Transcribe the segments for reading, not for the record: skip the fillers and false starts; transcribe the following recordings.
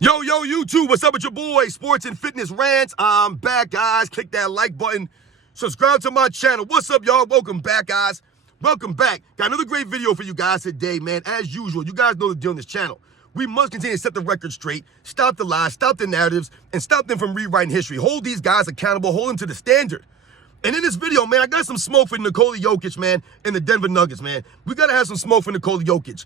Yo, YouTube, what's up with your boy? Sports and Fitness Rants. I'm back, guys. Click that like button. Subscribe to my channel. What's up, y'all? Welcome back, guys. Welcome back. Got another great video for you guys today, man. As usual, you guys know the deal on this channel. We must continue to set the record straight, stop the lies, stop the narratives, and stop them from rewriting history. Hold these guys accountable, hold them to the standard. And in this video, man, I got some smoke for Nikola Jokic, man, and the Denver Nuggets, man. We got to have some smoke for Nikola Jokic.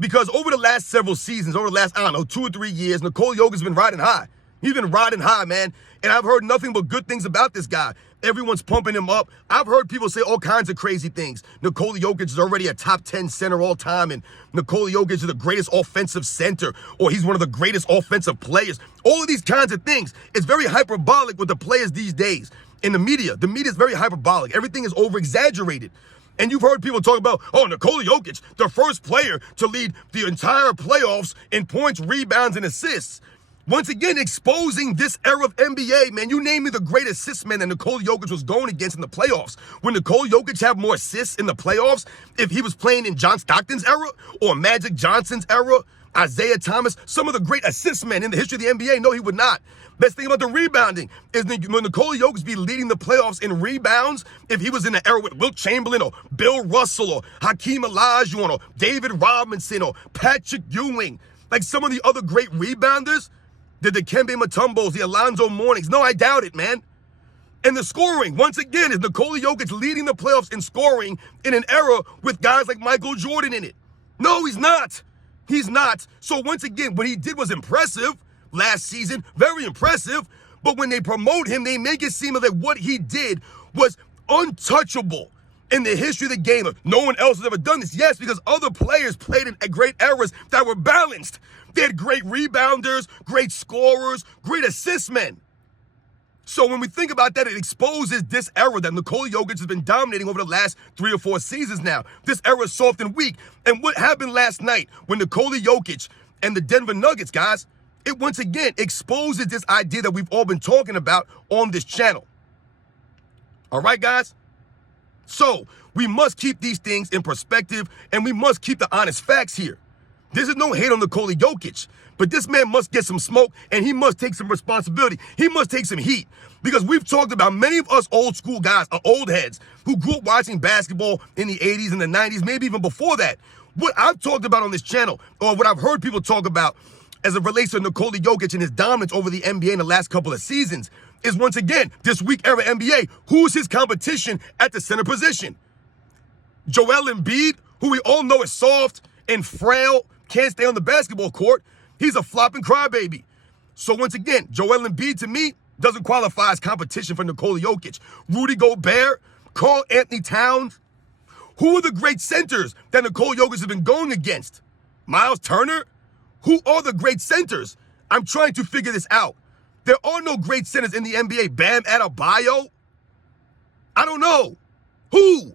Because over the last several seasons, over the last, 2 or 3 years, Nikola Jokic's been riding high. He's been riding high, man. And I've heard nothing but good things about this guy. Everyone's pumping him up. I've heard people say all kinds of crazy things. Nikola Jokic is already a top 10 center all time, and Nikola Jokic is the greatest offensive center, or he's one of the greatest offensive players. All of these kinds of things. It's very hyperbolic with the players these days. In the media is very hyperbolic. Everything is over-exaggerated. And you've heard people talk about, oh, Nikola Jokic, the first player to lead the entire playoffs in points, rebounds, and assists. Once again, exposing this era of NBA, man. You name me the great assist man that Nikola Jokic was going against in the playoffs. Would Nikola Jokic have more assists in the playoffs if he was playing in John Stockton's era or Magic Johnson's era, Isaiah Thomas, some of the great assist men in the history of the NBA? No, he would not. Best thing about the rebounding is when Nikola Jokic be leading the playoffs in rebounds, if he was in the era with Wilt Chamberlain or Bill Russell or Hakeem Olajuwon or David Robinson or Patrick Ewing, like some of the other great rebounders, the Dikembe Mutombos, the Alonzo Mournings. No, I doubt it, man. And the scoring, once again, is Nikola Jokic leading the playoffs in scoring in an era with guys like Michael Jordan in it? No, he's not. He's not. So once again, what he did was impressive last season, very impressive, but when they promote him, they make it seem like what he did was untouchable in the history of the game. No one else has ever done this. Yes, because other players played in great eras that were balanced. They had great rebounders, great scorers, great assist men. So when we think about that, it exposes this era that Nikola Jokic has been dominating over the last 3 or 4 seasons now. This era is soft and weak. And what happened last night when Nikola Jokic and the Denver Nuggets, guys, it once again exposes this idea that we've all been talking about on this channel. All right, guys? So we must keep these things in perspective, and we must keep the honest facts here. This is no hate on Nikola Jokic, but this man must get some smoke, and he must take some responsibility. He must take some heat, because we've talked about many of us old school guys, old heads, who grew up watching basketball in the 80s and the 90s, maybe even before that. What I've talked about on this channel, or what I've heard people talk about as it relates to Nikola Jokic and his dominance over the NBA in the last couple of seasons, is once again, this weak era NBA, who's his competition at the center position? Joel Embiid, who we all know is soft and frail, can't stay on the basketball court. He's a flopping crybaby. So once again, Joel Embiid, to me, doesn't qualify as competition for Nikola Jokic. Rudy Gobert, Karl Anthony Towns. Who are the great centers that Nikola Jokic has been going against? Miles Turner? Who are the great centers? I'm trying to figure this out. There are no great centers in the NBA. Bam Adebayo? I don't know. Who?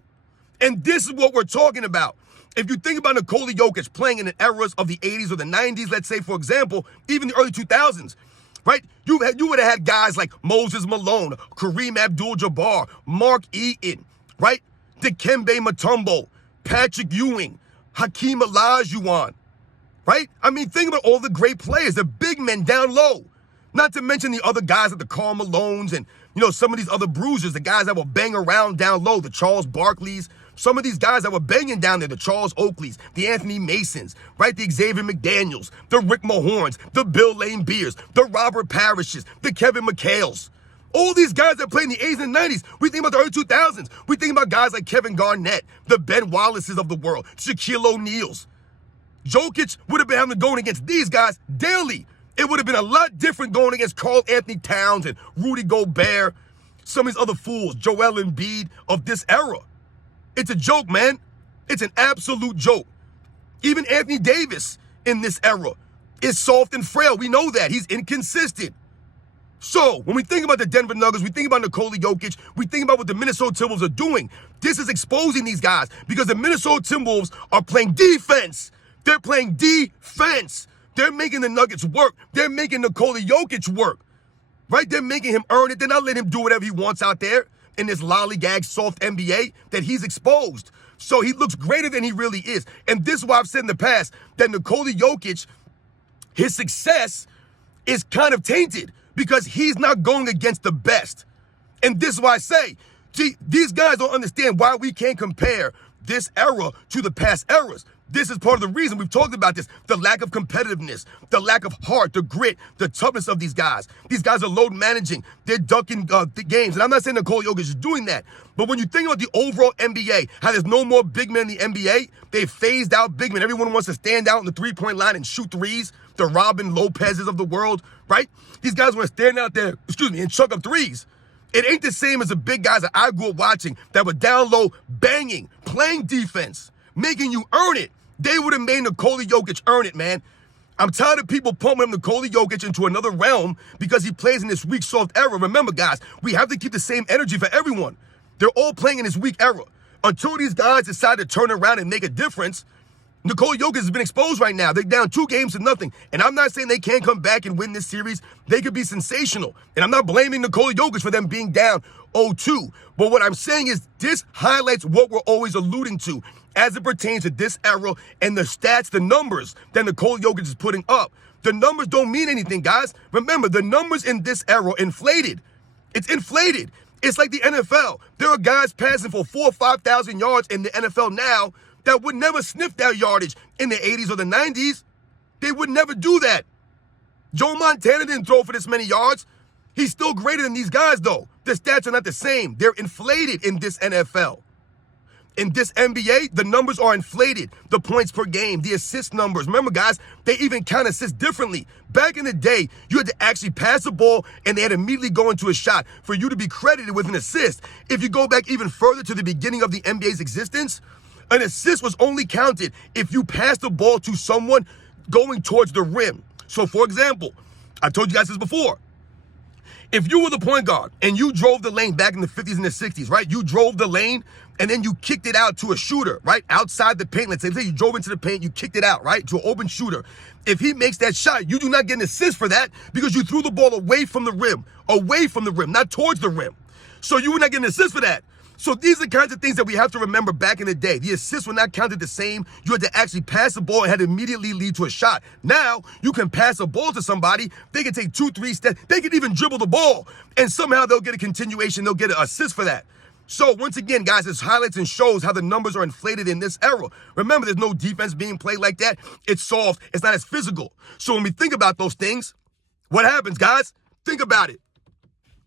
And this is what we're talking about. If you think about Nikola Jokic playing in the eras of the 80s or the 90s, let's say, for example, even the early 2000s, right? You would have had guys like Moses Malone, Kareem Abdul-Jabbar, Mark Eaton, right? Dikembe Mutombo, Patrick Ewing, Hakeem Olajuwon, right? I mean, think about all the great players, the big men down low. Not to mention the other guys like the Karl Malones and, some of these other bruisers, the guys that will bang around down low, the Charles Barkleys, some of these guys that were banging down there, the Charles Oakleys, the Anthony Masons, right? The Xavier McDaniels, the Rick Mahorns, the Bill Lane Beers, the Robert Parishes, the Kevin McHales. All these guys that played in the 80s and 90s, we think about the early 2000s. We think about guys like Kevin Garnett, the Ben Wallaces of the world, Shaquille O'Neals. Jokic would have been having to go against these guys daily. It would have been a lot different going against Karl Anthony Towns and Rudy Gobert, some of these other fools, Joel Embiid of this era. It's a joke, man. It's an absolute joke. Even Anthony Davis in this era is soft and frail. We know that. He's inconsistent. So when we think about the Denver Nuggets, we think about Nikola Jokic, we think about what the Minnesota Timberwolves are doing. This is exposing these guys because the Minnesota Timberwolves are playing defense. They're playing defense. They're making the Nuggets work. They're making Nikola Jokic work, right? They're making him earn it. They're not letting him do whatever he wants out there in this lollygag soft NBA that he's exposed. So he looks greater than he really is. And this is why I've said in the past that Nikola Jokic, his success is kind of tainted because he's not going against the best. And this is why I say, gee, these guys don't understand why we can't compare this era to the past eras. This is part of the reason we've talked about this. The lack of competitiveness, the lack of heart, the grit, the toughness of these guys. These guys are load managing. They're ducking the games. And I'm not saying Nikola Jokic is doing that. But when you think about the overall NBA, how there's no more big men in the NBA, they've phased out big men. Everyone wants to stand out in the three-point line and shoot threes. The Robin Lopez's of the world, right? These guys want to stand out there, and chuck up threes. It ain't the same as the big guys that I grew up watching that were down low, banging, playing defense, making you earn it. They would have made Nikola Jokic earn it, man. I'm tired of people pumping Nikola Jokic into another realm because he plays in this weak, soft era. Remember, guys, we have to keep the same energy for everyone. They're all playing in this weak era. Until these guys decide to turn around and make a difference, Nikola Jokic has been exposed right now. They're down 2-0. And I'm not saying they can't come back and win this series. They could be sensational. And I'm not blaming Nikola Jokic for them being down 0-2. But what I'm saying is this highlights what we're always alluding to as it pertains to this era and the stats, the numbers that Nikola Jokic is putting up. The numbers don't mean anything, guys. Remember, the numbers in this era inflated. It's inflated. It's like the NFL. There are guys passing for 4,000 or 5,000 yards in the NFL now that would never sniff that yardage in the 80s or the 90s. They would never do that. Joe Montana didn't throw for this many yards. He's still greater than these guys, though. The stats are not the same. They're inflated in this NFL. In this NBA, the numbers are inflated. The points per game, the assist numbers. Remember, guys, they even count assists differently. Back in the day, you had to actually pass the ball and they had to immediately go into a shot for you to be credited with an assist. If you go back even further to the beginning of the NBA's existence, an assist was only counted if you passed the ball to someone going towards the rim. So, for example, I told you guys this before. If you were the point guard and you drove the lane back in the 50s and the 60s, right? You drove the lane and then you kicked it out to a shooter, right? Outside the paint. Let's say you drove into the paint, you kicked it out, right? To an open shooter. If he makes that shot, you do not get an assist for that because you threw the ball away from the rim, not towards the rim. So you would not get an assist for that. So these are the kinds of things that we have to remember back in the day. The assists were not counted the same. You had to actually pass the ball and had to immediately lead to a shot. Now, you can pass a ball to somebody. They can take 2-3 steps. They can even dribble the ball. And somehow they'll get a continuation. They'll get an assist for that. So once again, guys, this highlights and shows how the numbers are inflated in this era. Remember, there's no defense being played like that. It's soft. It's not as physical. So when we think about those things, what happens, guys? Think about it.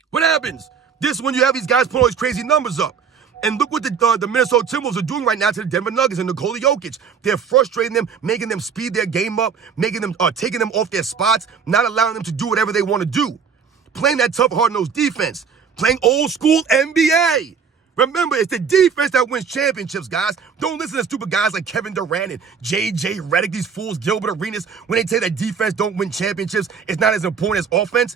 What happens? This is when you have these guys put all these crazy numbers up. And look what the Minnesota Timberwolves are doing right now to the Denver Nuggets and Nikola Jokic. They're frustrating them, making them speed their game up, making them taking them off their spots, not allowing them to do whatever they want to do. Playing that tough, hard-nosed defense. Playing old school NBA. Remember, it's the defense that wins championships, guys. Don't listen to stupid guys like Kevin Durant and J.J. Redick, these fools, Gilbert Arenas, when they say that defense don't win championships. It's not as important as offense.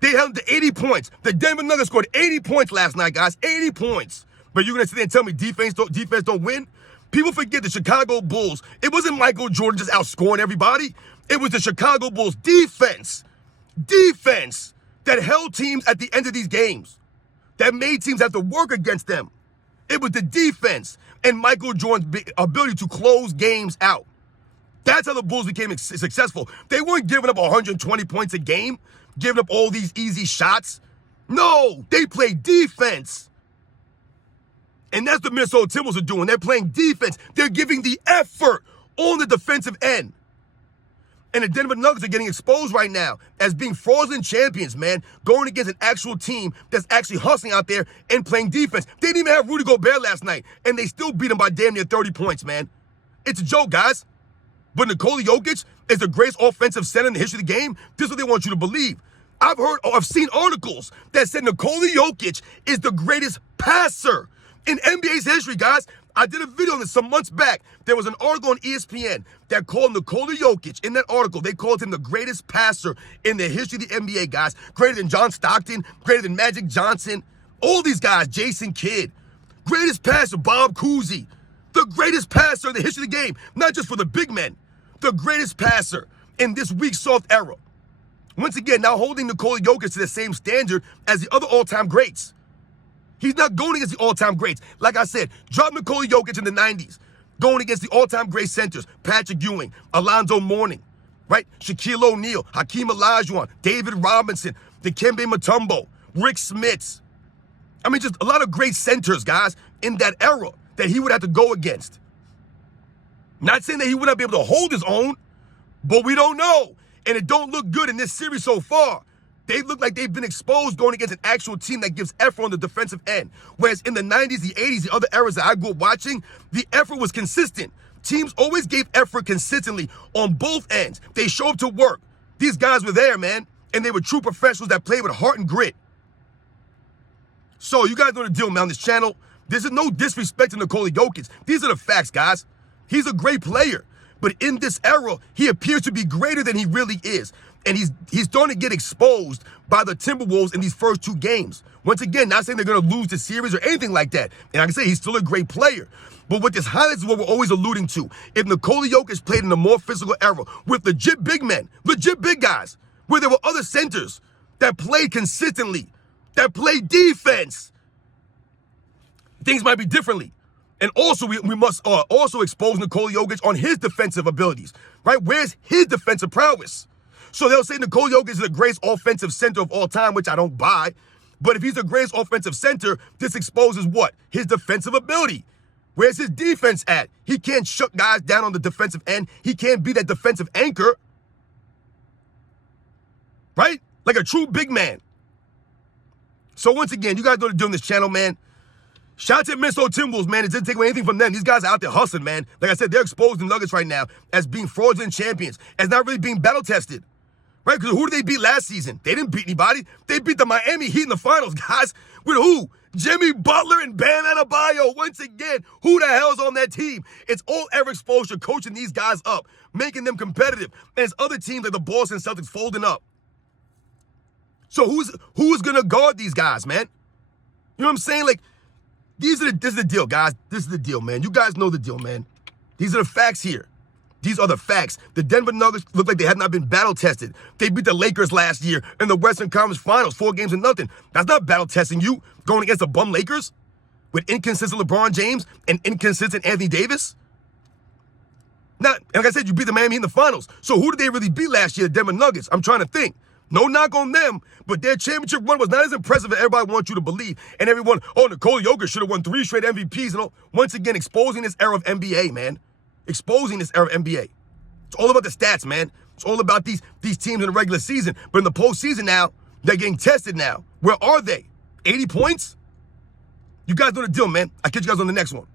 They held them to 80 points. The Denver Nuggets scored 80 points last night, guys. 80 points. But you're going to sit there and tell me defense don't win? People forget the Chicago Bulls. It wasn't Michael Jordan just outscoring everybody. It was the Chicago Bulls defense that held teams at the end of these games, that made teams have to work against them. It was the defense and Michael Jordan's ability to close games out. That's how the Bulls became successful. They weren't giving up 120 points a game, giving up all these easy shots. No, they played defense. And that's what Minnesota Timberwolves are doing. They're playing defense. They're giving the effort on the defensive end. And the Denver Nuggets are getting exposed right now as being frozen champions, man, going against an actual team that's actually hustling out there and playing defense. They didn't even have Rudy Gobert last night, and they still beat him by damn near 30 points, man. It's a joke, guys. But Nikola Jokic is the greatest offensive center in the history of the game. This is what they want you to believe. I've seen articles that said Nikola Jokic is the greatest passer in NBA's history, guys. I did a video on this some months back. There was an article on ESPN that called Nikola Jokic. In that article, they called him the greatest passer in the history of the NBA, guys. Greater than John Stockton, greater than Magic Johnson. All these guys, Jason Kidd. Greatest passer, Bob Cousy. The greatest passer in the history of the game. Not just for the big men. The greatest passer in this weak, soft era. Once again, now holding Nikola Jokic to the same standard as the other all-time greats. He's not going against the all-time greats. Like I said, drop Nikola Jokic in the 90s. Going against the all-time great centers, Patrick Ewing, Alonzo Mourning, right? Shaquille O'Neal, Hakeem Olajuwon, David Robinson, Dikembe Mutombo, Rick Smits. I mean, just a lot of great centers, guys, in that era that he would have to go against. Not saying that he would not be able to hold his own, but we don't know. And it don't look good in this series so far. They look like they've been exposed going against an actual team that gives effort on the defensive end. Whereas in the 90s, the 80s, the other eras that I grew up watching, the effort was consistent. Teams always gave effort consistently on both ends. They show up to work. These guys were there, man, and they were true professionals that played with heart and grit. So you guys know the deal, man, on this channel. This is no disrespect to Nikola Jokic. These are the facts, guys. He's a great player. But in this era, he appears to be greater than he really is. And he's starting to get exposed by the Timberwolves in these first two games. Once again, not saying they're going to lose the series or anything like that. And I can say he's still a great player. But what this highlights is what we're always alluding to. If Nikola Jokic played in a more physical era with legit big men, legit big guys, where there were other centers that played consistently, that played defense, things might be differently. And also, we must also expose Nikola Jokic on his defensive abilities, right? Where's his defensive prowess? So they'll say Nikola Jokic is the greatest offensive center of all time, which I don't buy. But if he's the greatest offensive center, this exposes what? His defensive ability. Where's his defense at? He can't shut guys down on the defensive end. He can't be that defensive anchor, right? Like a true big man. So once again, you guys know what to do on this channel, man. Shout out to Minnesota Timberwolves, man. It didn't take away anything from them. These guys are out there hustling, man. Like I said, they're exposed the Nuggets right now as being fraudulent champions, as not really being battle-tested, right? Because who did they beat last season? They didn't beat anybody. They beat the Miami Heat in the finals, guys. With who? Jimmy Butler and Bam Adebayo. Once again, who the hell's on that team? It's all ever exposure coaching these guys up, making them competitive. And it's other teams like the Boston Celtics folding up. So who's going to guard these guys, man? You know what I'm saying? Like, this is the deal, guys. This is the deal, man. You guys know the deal, man. These are the facts here. These are the facts. The Denver Nuggets look like they had not been battle-tested. They beat the Lakers last year in the Western Conference Finals, 4-0. That's not battle-testing you going against the bum Lakers with inconsistent LeBron James and inconsistent Anthony Davis. Now, like I said, you beat the Miami Heat in the finals. So who did they really beat last year, the Denver Nuggets? I'm trying to think. No knock on them, but their championship run was not as impressive as everybody wants you to believe. And everyone, oh, Nikola Jokic should have won 3 straight MVPs. And all. Once again, exposing this era of NBA, man. Exposing this era of NBA. It's all about the stats, man. It's all about these teams in the regular season. But in the postseason now, they're getting tested now. Where are they? 80 points? You guys know the deal, man. I'll catch you guys on the next one.